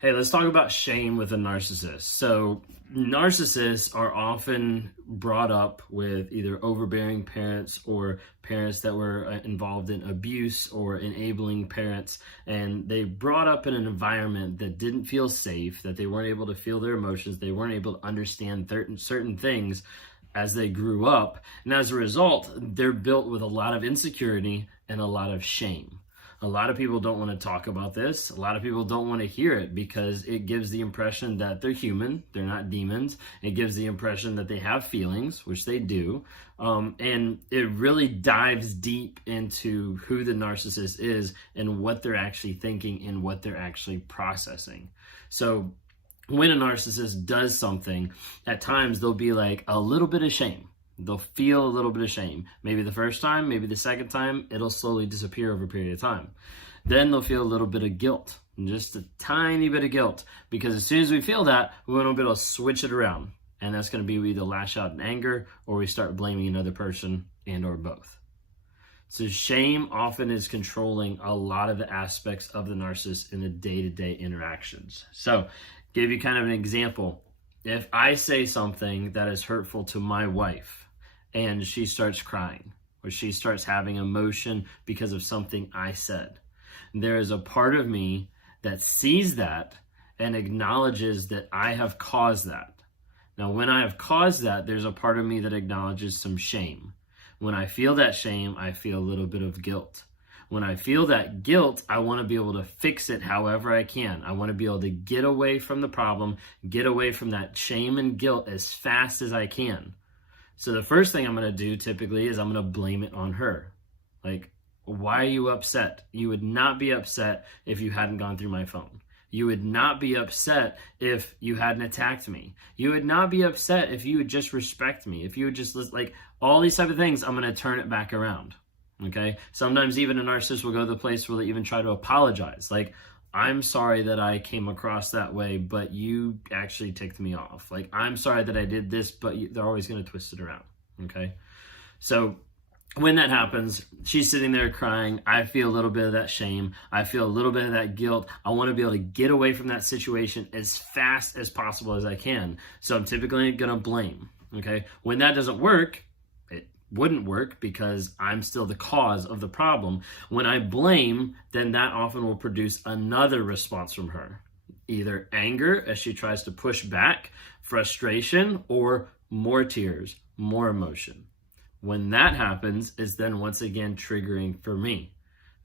Hey, let's talk about shame with a narcissist. So, narcissists are often brought up with either overbearing parents or parents that were involved in abuse or enabling parents. And they brought up in an environment that didn't feel safe, that they weren't able to feel their emotions, they weren't able to understand certain things as they grew up. And as a result, they're built with a lot of insecurity and a lot of shame. A lot of people don't want to talk about this. A lot of people don't want to hear it because it gives the impression that they're human, they're not demons. It gives the impression that they have feelings, which they do. And it really dives deep into who the narcissist is and what they're actually thinking and what they're actually processing. So when a narcissist does something, at times there'll be like a little bit of shame. They'll feel a little bit of shame. Maybe the first time, maybe the second time, it'll slowly disappear over a period of time. Then they'll feel a little bit of guilt, just a tiny bit of guilt, because as soon as we feel that, we won't be able to switch it around. And that's going to be we either lash out in anger or we start blaming another person and or both. So shame often is controlling a lot of the aspects of the narcissist in the day-to-day interactions. So give you kind of an example. If I say something that is hurtful to my wife, and she starts crying, or she starts having emotion because of something I said, there is a part of me that sees that and acknowledges that I have caused that. Now, when I have caused that, there's a part of me that acknowledges some shame. When I feel that shame, I feel a little bit of guilt. When I feel that guilt, I want to be able to fix it however I can. I want to be able to get away from the problem, get away from that shame and guilt as fast as I can. So the first thing I'm going to do typically is I'm going to blame it on her. Like, why are you upset? You would not be upset if you hadn't gone through my phone. You would not be upset if you hadn't attacked me. You would not be upset if you would just respect me. If you would just, like, all these type of things, I'm going to turn it back around. Okay? Sometimes even a narcissist will go to the place where they even try to apologize. Like, I'm sorry that I came across that way, but you actually ticked me off. Like, I'm sorry that I did this, but they're always going to twist it around. Okay? So when that happens, she's sitting there crying. I feel a little bit of that shame. I feel a little bit of that guilt. I want to be able to get away from that situation as fast as possible as I can. So I'm typically going to blame. Okay? When that doesn't work, wouldn't work because I'm still the cause of the problem. When I blame, then that often will produce another response from her. Either anger as she tries to push back, frustration, or more tears, more emotion. When that happens, it's then once again triggering for me.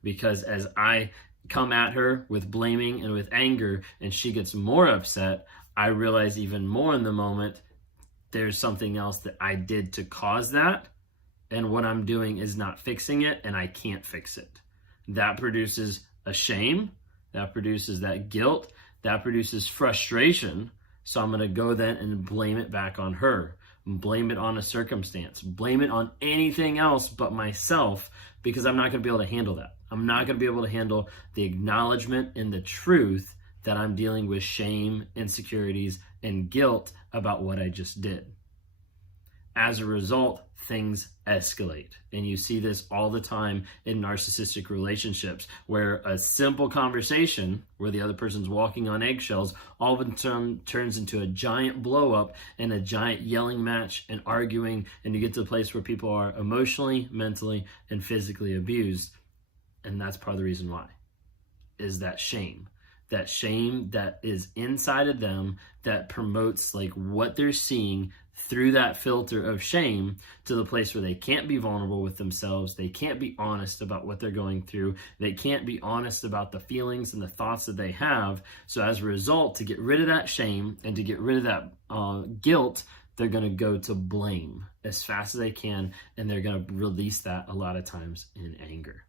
Because as I come at her with blaming and with anger and she gets more upset, I realize even more in the moment, there's something else that I did to cause that. And what I'm doing is not fixing it, and I can't fix it. That produces a shame. That produces that guilt. That produces frustration. So I'm going to go then and blame it back on her. Blame it on a circumstance. Blame it on anything else but myself because I'm not going to be able to handle that. I'm not going to be able to handle the acknowledgement and the truth that I'm dealing with shame, insecurities, and guilt about what I just did. As a result, things escalate. And you see this all the time in narcissistic relationships where a simple conversation where the other person's walking on eggshells all of a sudden turns into a giant blow up and a giant yelling match and arguing, and you get to the place where people are emotionally, mentally, and physically abused. And that's part of the reason why, is that shame. That shame that is inside of them that promotes like what they're seeing through that filter of shame to the place where they can't be vulnerable with themselves. They can't be honest about what they're going through. They can't be honest about the feelings and the thoughts that they have. So as a result, to get rid of that shame and to get rid of that guilt, they're going to go to blame as fast as they can. And they're going to release that a lot of times in anger.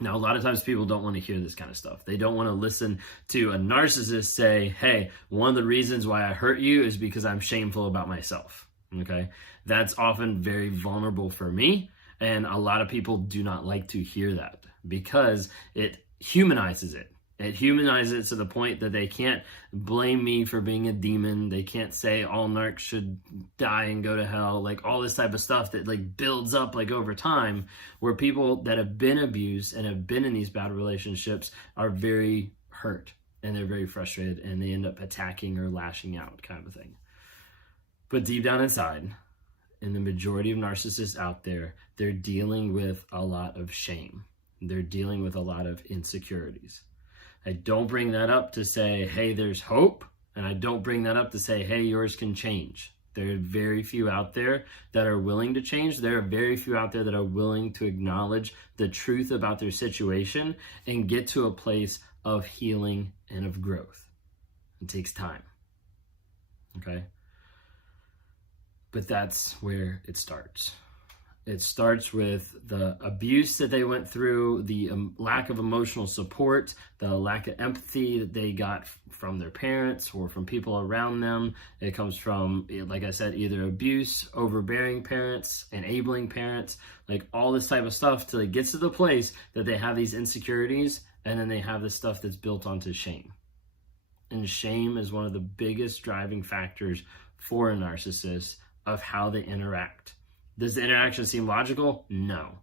Now, a lot of times people don't want to hear this kind of stuff. They don't want to listen to a narcissist say, hey, one of the reasons why I hurt you is because I'm shameful about myself. Okay? That's often very vulnerable for me. And a lot of people do not like to hear that because it humanizes it. It humanizes it to the point that they can't blame me for being a demon. They can't say all narcs should die and go to hell. Like all this type of stuff that like builds up like over time, where people that have been abused and have been in these bad relationships are very hurt. and they're very frustrated and they end up attacking or lashing out, kind of a thing. But deep down inside, in the majority of narcissists out there, they're dealing with a lot of shame. They're dealing with a lot of insecurities. I don't bring that up to say, hey, there's hope. And I don't bring that up to say, hey, yours can change. There are very few out there that are willing to change. There are very few out there that are willing to acknowledge the truth about their situation and get to a place of healing and of growth. It takes time. Okay? But that's where it starts. It starts with the abuse that they went through, the lack of emotional support, the lack of empathy that they got from their parents or from people around them. It comes from, like I said, either abuse, overbearing parents, enabling parents, like all this type of stuff till it gets to the place that they have these insecurities, and then they have this stuff that's built onto shame. And shame is one of the biggest driving factors for a narcissist of how they interact. Does the interaction seem logical? No.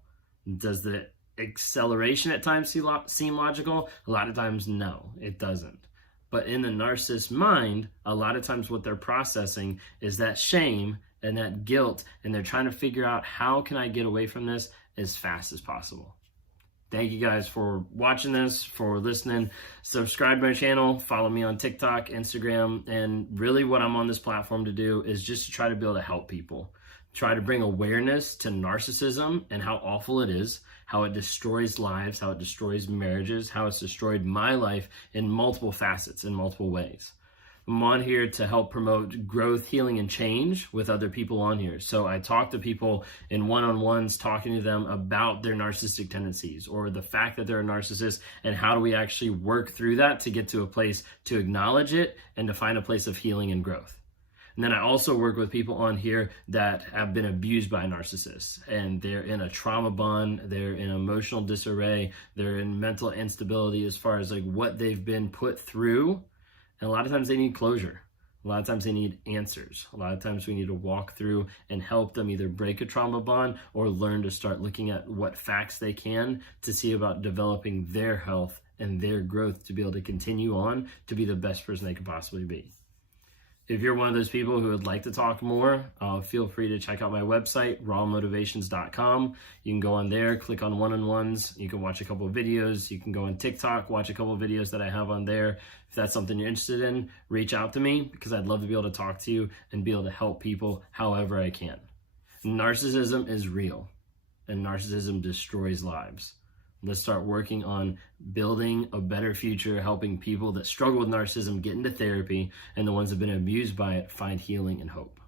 Does the acceleration at times seem logical? A lot of times, no, it doesn't. But in the narcissist's mind, a lot of times what they're processing is that shame and that guilt, and they're trying to figure out, how can I get away from this as fast as possible? Thank you guys for watching this, for listening. Subscribe to my channel, follow me on TikTok, Instagram, and really what I'm on this platform to do is just to try to be able to help people. Try to bring awareness to narcissism and how awful it is, how it destroys lives, how it destroys marriages, how it's destroyed my life in multiple facets, in multiple ways. I'm on here to help promote growth, healing, and change with other people on here. So I talk to people in one-on-ones, talking to them about their narcissistic tendencies or the fact that they're a narcissist, and how do we actually work through that to get to a place to acknowledge it and to find a place of healing and growth. And then I also work with people on here that have been abused by narcissists, and they're in a trauma bond, they're in emotional disarray, they're in mental instability as far as like what they've been put through. And a lot of times they need closure. A lot of times they need answers. A lot of times we need to walk through and help them either break a trauma bond or learn to start looking at what facts they can to see about developing their health and their growth to be able to continue on to be the best person they could possibly be. If you're one of those people who would like to talk more, feel free to check out my website, rawmotivations.com. You can go on there, click on one-on-ones. You can watch a couple of videos. You can go on TikTok, watch a couple of videos that I have on there. If that's something you're interested in, reach out to me, because I'd love to be able to talk to you and be able to help people however I can. Narcissism is real, and narcissism destroys lives. Let's start working on building a better future, helping people that struggle with narcissism get into therapy, and the ones that have been abused by it find healing and hope.